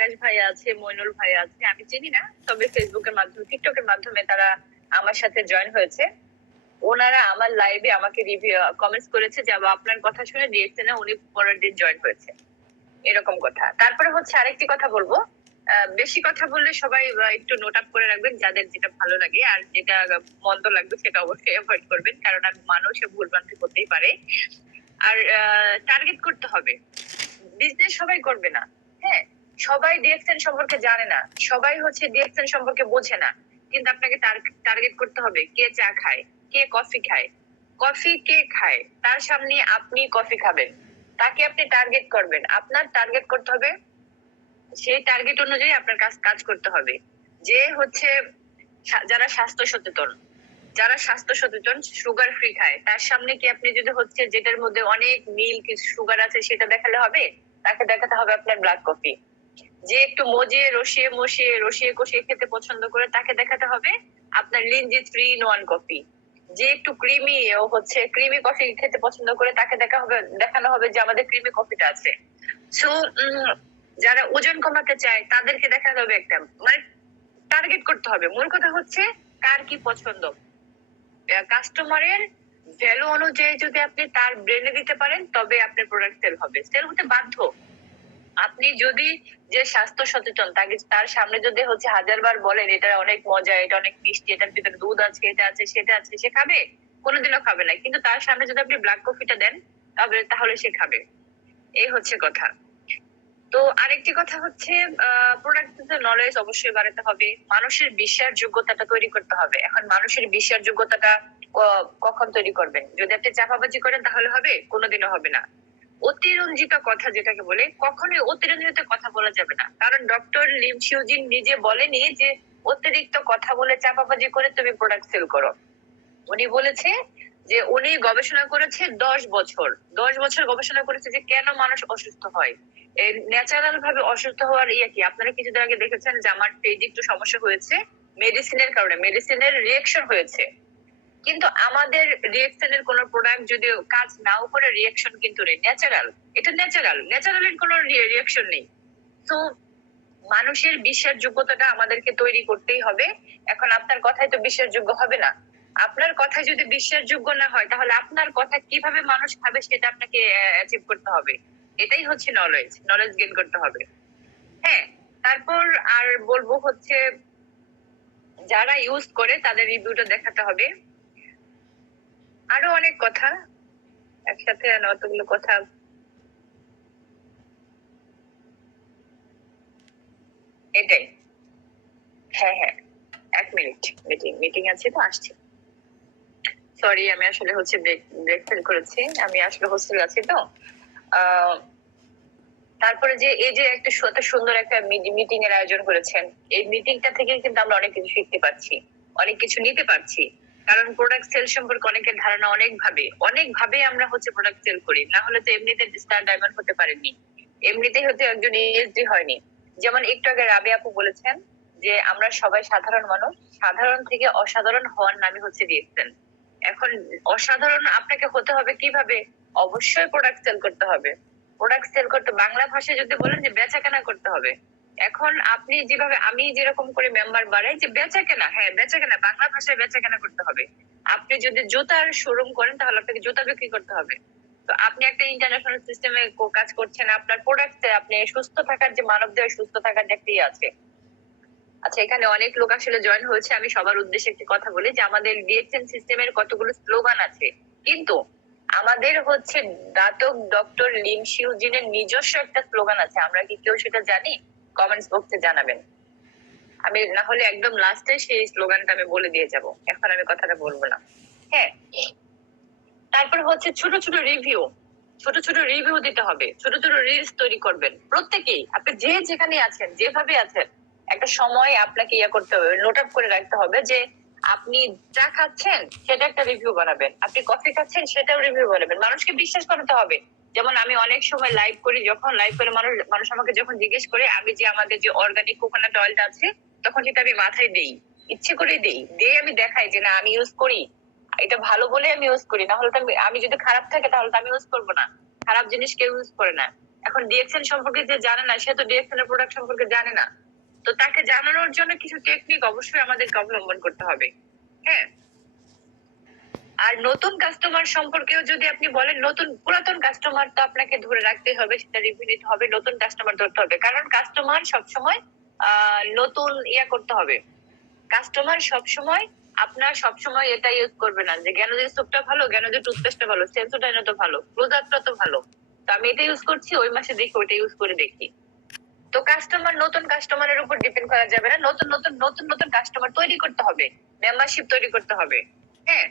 আকাশ ভাই আছে, মইনুল ভাই আছে, আমি চিনি না, তবে ফেসবুকের মাধ্যমে, টিকটকের মাধ্যমে তারা আমার সাথে জয়েন হয়েছে। ওনারা আমার লাইভে আমাকে রিভিউ কমেন্টস করেছে যে আপনার কথা শুনে ডিএসএন এ উনি পরের দিন জয়েন হয়েছে, এরকম কথা। তারপরে হচ্ছে আরেকটি কথা বলবো, বেশি কথা বললে সবাই একটু নোট আপ করে রাখবেন, যাদের যেটা ভালো লাগে, আর যেটা মন্দ লাগবে সেটা অবশ্যই অ্যাভয়েড করবেন, কারণ আমি মানুষে ভুলভ্রান্তি করতেই পারে। আর টার্গেট করতে হবে, বিজনেস সবাই করবে না। হ্যাঁ, সবাই ডিএক্সএন সম্পর্কে জানে না, সবাই হচ্ছে ডিএক্সএন সম্পর্কে বোঝে না, কিন্তু আপনাকে টার্গেট করতে হবে। কে চা খায়, কে কফি খায়, কফি কে খায়, তার সামনে আপনি কফি খাবেন, তাকে আপনি টার্গেট করবেন। আপনার টার্গেট করতে হবে, সেই টার্গেট অনুযায়ী আপনার কাজ করতে হবে। যে হচ্ছে যারা স্বাস্থ্য সচেতন, যারা স্বাস্থ্য সচেতন সুগার ফ্রি খায়, তার সামনে কি আপনি যদি হচ্ছে যেটার মধ্যে অনেক মিল্ক সুগার আছে সেটা দেখালে হবে? তাকে দেখাতে হবে আপনার ব্ল্যাক কফি। যে একটু মজিয়ে রসিয়ে কষিয়ে খেতে পছন্দ করে, তাকে দেখাতে হবে আপনার লিনজি 3-in-1 কফি। যে একটু ক্রিমি ও হচ্ছে ক্রিমি কফি খেতে পছন্দ করে, তাকে দেখানো হবে যে আমাদের ক্রিমি কফিটা আছে। সো যারা ওজন কমাতে চায় তাদেরকে দেখাতে হবে একটা, মানে টার্গেট করতে হবে। মূল কথা হচ্ছে কার কি পছন্দ, কাস্টমারের ভ্যালু অনুযায়ী যদি আপনি তার ব্রেনে দিতে পারেন, তবে আপনার প্রোডাক্ট সেল হবে, সেল হতে বাধ্য। আপনি যদি যে স্বাস্থ্য সচেতন তাকে তার সামনে যদি হচ্ছে 1000 বার বলেন এটা অনেক মজা, এটা অনেক মিষ্টি, এটার ভিতরে দুধ আছে, এটা আছে, সেটা আছে, সে খাবে? কোনোদিনও খাবে না। কিন্তু তার সামনে যদি আপনি ব্ল্যাক কফিটা দেন, তাহলে সে খাবে। এই হচ্ছে কথা। তো আরেকটি কথা হচ্ছে, প্রোডাক্ট নলেজ অবশ্যই বাড়াতে হবে, মানুষের বিশ্বাসযোগ্যতাটা তৈরি করতে হবে। এখন মানুষের বিশ্বাসযোগ্যতাটা কখন তৈরি করবেন? যদি আপনি চাপাবাজি করেন তাহলে হবে? কোনোদিনও হবে না। অতিরঞ্জিত কথা যেটাকে বলে, কখনোই অতিরঞ্জিত কথা বলা যাবে না, কারণ ডক্টর লিম শিউজিন নিজে বলেনি যে অতিরিক্ত কথা বলে চাপাবাজি করে তুমি প্রোডাক্ট সেল করো। উনি বলেছে যে উনি গবেষণা করেছে 10 বছর, 10 বছর গবেষণা করেছে যে কেন মানুষ অসুস্থ হয়। ন্যাচারাল ভাবে অসুস্থ হওয়ার ইয়ে কি? আপনারা কিছুদিন আগে দেখেছেন যে আমার পেজে একটু সমস্যা হয়েছে মেডিসিনের কারণে, মেডিসিনের রিয়েকশন হয়েছে। কিন্তু আমাদের রিয়েকশনের কোন প্রোডাক্ট যদি কাজ নাও করে, রিয়েকশন কিন্তু নেই, ন্যাচারাল, এটা ন্যাচারালের কোনো রিয়েকশন নেই। তো মানুষের বিশ্বাসযোগ্যতাটা আমাদেরকে তৈরি করতেই হবে। এখন আপনার কথাই তো বিশ্বাসযোগ্য হবে না। আপনার কথাই যদি বিশ্বাসযোগ্য না হয়, তাহলে আপনার কথা কিভাবে মানুষ খাবে সেটা আপনাকে অ্যাচিভ করতে হবে। এটাই হচ্ছে নলেজ গেইন করতে হবে। হ্যাঁ, তারপর আর বলবো হচ্ছে যারা ইউজ করে তাদের রিভিউটা দেখাতে হবে। আরো অনেক কথা, একসাথে অতগুলো কথা। এটাই। হ্যাঁ হ্যাঁ, 1 মিনিট, মিটিং আছে তো, আসছি। সরি, আমি আসলে হচ্ছে ব্রেক ফেল করেছি, আমি আসলে হোস্টেল আছি তো। তারপরে যে এই যে একটা সুন্দর একটা মিটিং এর আয়োজন করেছেন, এই মিটিংটা থেকে কিন্তু আমরা অনেক কিছু শিখতে পারছি, অনেক কিছু নিতে পারছি। কারণ প্রোডাক্ট সেল সম্পর্কে অনেকের ধারণা অনেক ভাবে আমরা হচ্ছে প্রোডাক্ট সেল করি, না হলে তো এমনিতে স্টার ডায়মন্ড হতে পারেননি, এমনিতেই হতে একজন ইএসডি হয়নি। যেমন একটু আগে রাবে আপু বলেছেন যে আমরা সবাই সাধারণ মানুষ, সাধারণ থেকে অসাধারণ হওয়ার নামই হচ্ছে ডিএক্সএন। এখন অসাধারণ আপনাকে হতে হবে কিভাবে? অবশ্যই প্রোডাক্ট সেল করতে হবে। প্রোডাক্ট সেল করতে বাংলা ভাষায় যদি বলেন যে বেচা কেনা করতে হবে। এখন আপনি যেভাবে, আমি যেরকম করে মেম্বার বাড়াই যে বেচা কেনা, হ্যাঁ বেচা কেনা, বাংলা ভাষায় বেচা কেনা করতে হবে। আপনি যদি জুতার শোরুম করেন তাহলে আপনাকে জুতা বিক্রি করতে হবে। তো আপনি একটা ইন্টারন্যাশনাল সিস্টেমে কাজ করছেন, আপনার প্রোডাক্টে আপনি সুস্থ থাকার যে মানব দেহ সুস্থ থাকার যে একটা আছে। আচ্ছা, এখানে অনেক লোক আসলে জয়েন হয়েছে, আমি সবার উদ্দেশ্যে একটি কথা বলি যে আমাদের ডিএক্সএন সিস্টেমের কতগুলো স্লোগান আছে, কিন্তু আমাদের হচ্ছে দাতক ডক্টর লিম শিউজিনের নিজস্ব একটা স্লোগান আছে, আমরা কি কেউ সেটা জানি? কমেন্টস বক্সে জানাবেন। আমি না হলে একদম লাস্টে সেই স্লোগানটা আমি বলে দিয়ে যাব, এখন আমি কথাটা বলবো না। হ্যাঁ, তারপর হচ্ছে ছোট ছোট রিভিউ দিতে হবে, ছোট ছোট রিলস তৈরি করবেন প্রত্যেকেই। আপনি যে যেখানে আছেন, যেভাবে আছেন, একটা সময় আপনাকে ইয়া করতে হবে, নোট আপ করে রাখতে হবে যে আপনি চা খাচ্ছেন সেটা একটা রিভিউ বানাবেন, আপনি কফি খাচ্ছেন সেটাও রিভিউ বানাবেন। মানুষকে বিশ্বাস করাতে হবে। যেমন আমি অনেক সময় লাইভ করি, যখন লাইভ করে মানুষ আমাকে যখন জিজ্ঞেস করে, আমি যে আমাদের যে অর্গানিক কোকোনাট অয়েলটা আছে, তখন সেটা আমি মাথায় দেই, ইচ্ছে করে দিয়ে আমি দেখাই যে না আমি ইউজ করি, এটা ভালো বলে আমি ইউজ করি, না হলে তো আমি যদি খারাপ থাকে তাহলে তো আমি ইউজ করবো না। খারাপ জিনিস কেউ ইউজ করে না। এখন ডিএক্সএন সম্পর্কে যে জানে না, সে তো ডিএক্সএন এর প্রোডাক্ট সম্পর্কে জানে না। তো তাকে জানানোর জন্য কিছু টেকনিক অবশ্যই আমাদেরকে অবলম্বন করতে হবে। হ্যাঁ, আর নতুন কাস্টমার সম্পর্কেও যদি আপনি বলেন, পুরাতন কাস্টমার তো আপনাকে ধরে রাখতে হবে, সেটা রিভিউ নিতে হবে, নতুন কাস্টমার ধরতে হবে। কারণ কাস্টমার সবসময় নতুন করতে হবে। কাস্টমার সবসময় আপনার সবসময় এটা ইউজ করবে না যে জ্ঞানদী সোপটা ভালো, জ্ঞানদী টুথপেস্টটা ভালো, সেন্সোডাইনও তো ভালো, ক্লোজারটা তো ভালো, তো আমি এটা ইউজ করছি, ওই মাসে দেখি ওইটা ইউজ করে দেখি। তো নতুন কাস্টমারের উপর ডিপেন্ড করা যাবে না, নতুন নতুন কাস্টমার তৈরি করতে হবে, মেম্বারশিপ তৈরি করতে হবে। হ্যাঁ,